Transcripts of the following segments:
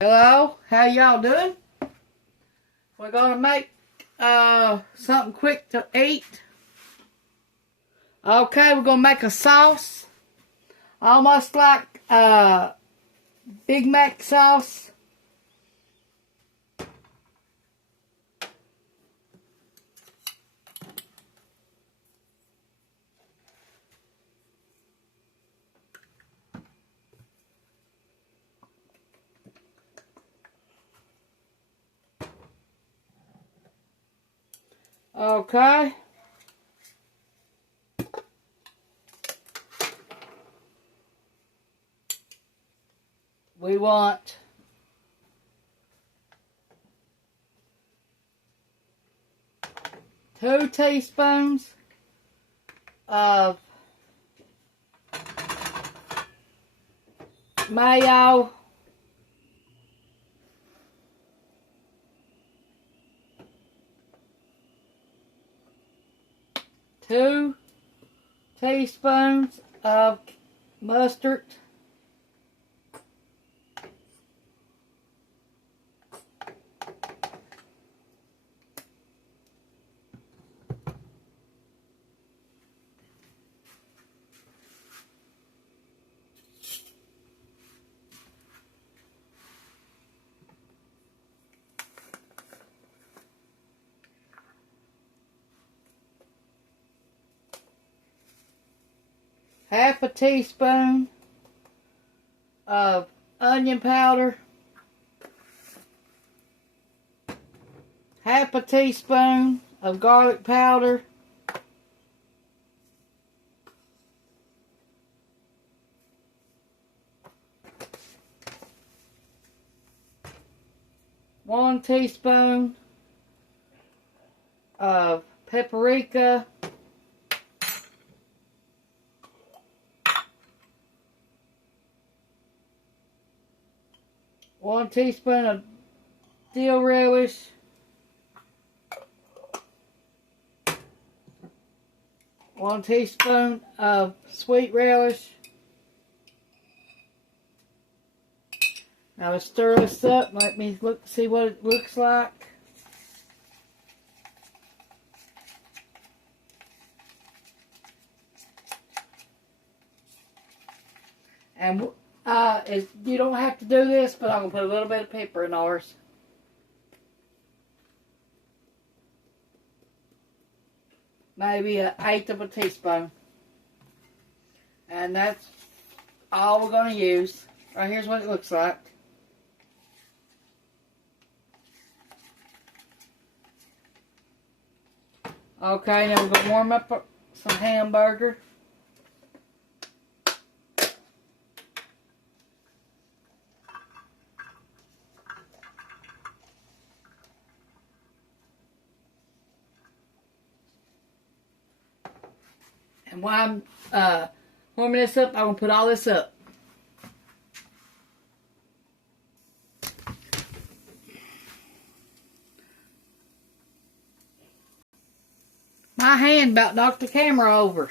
Hello, how y'all doing? We're gonna make something quick to eat. Okay, we're gonna make a sauce, almost like Big Mac sauce. Okay. We want 2 teaspoons of mayo, 2 teaspoons of mustard, 1/2 teaspoon of onion powder, 1/2 teaspoon of garlic powder, 1 teaspoon of paprika, 1 teaspoon of dill relish, 1 teaspoon of sweet relish. Now let's stir this up. Let me see what it looks like. And you don't have to do this, but I'm going to put a little bit of pepper in ours. Maybe 1/8 of a teaspoon. And that's all we're going to use. Right, here's what it looks like. Okay, now we're going to warm up some hamburger. And while I'm warming this up, I'm going to put all this up. My hand about knocked the camera over.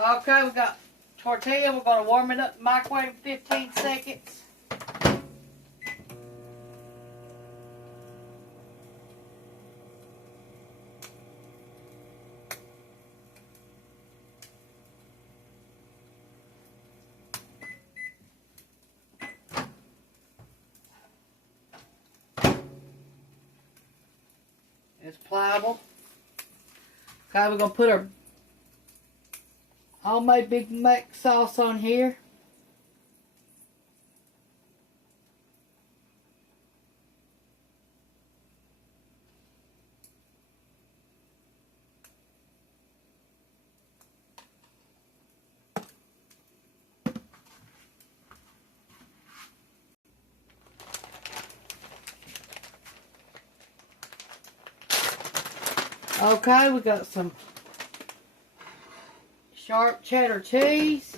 Okay, we got tortilla. We're going to warm it up in the microwave 15 seconds. It's pliable. Okay, we're going to put our homemade Big Mac sauce on here. Okay, we got some sharp cheddar cheese.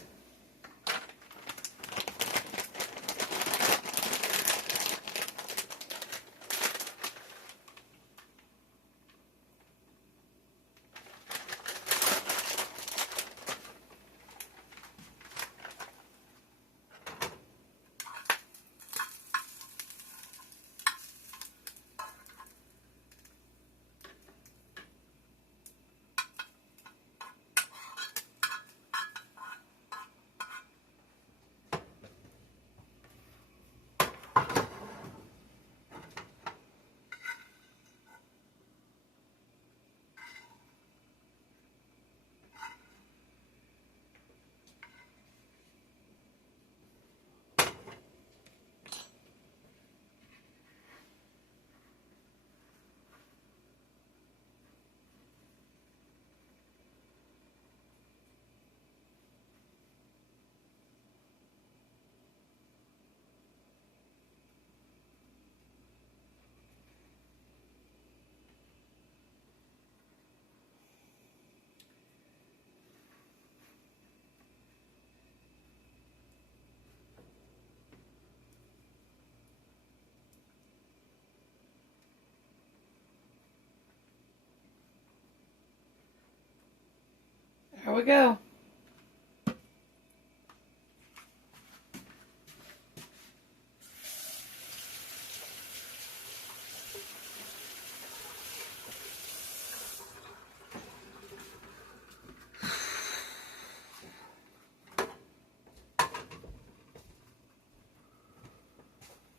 There we go.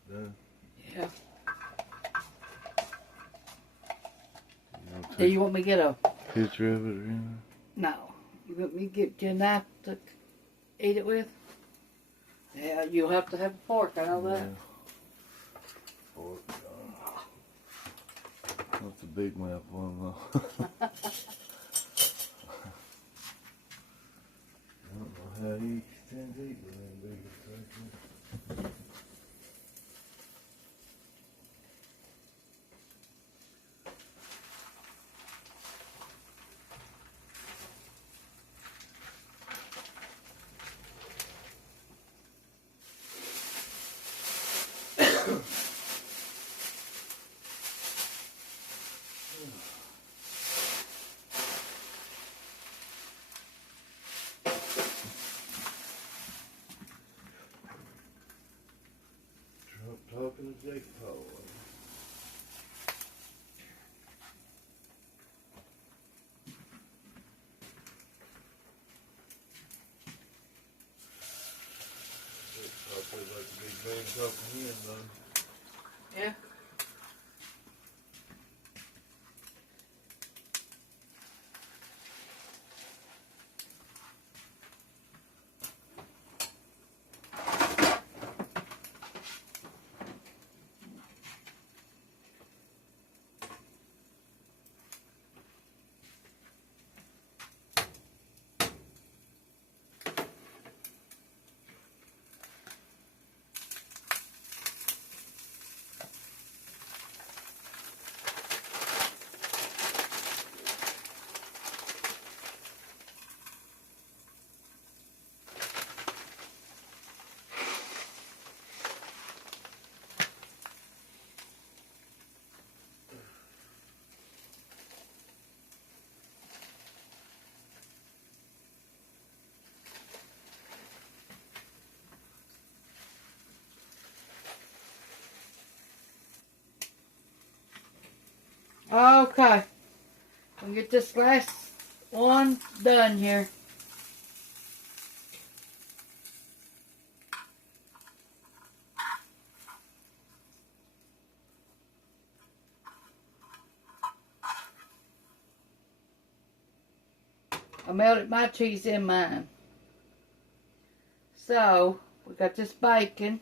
Done. Yeah. Do you want me to get a Picture of it or anything? no? You want me to get you a knife to eat it with? Yeah, you'll have to have a fork. I know that. Yeah. Fork. That's a big map one though. I don't know how he tends to eat with them big things. Talking to Jake Paul. Jake Paul plays like a big man talking in though. Yeah. Okay. We'll get this last one done here. I melted my cheese in mine. So, we got this bacon.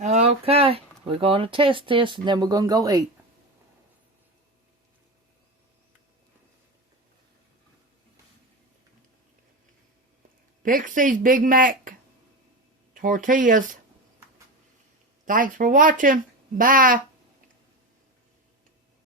Okay, we're going to test this and then we're going to go eat. Pixie's Big Mac Tortillas. Thanks for watching. Bye.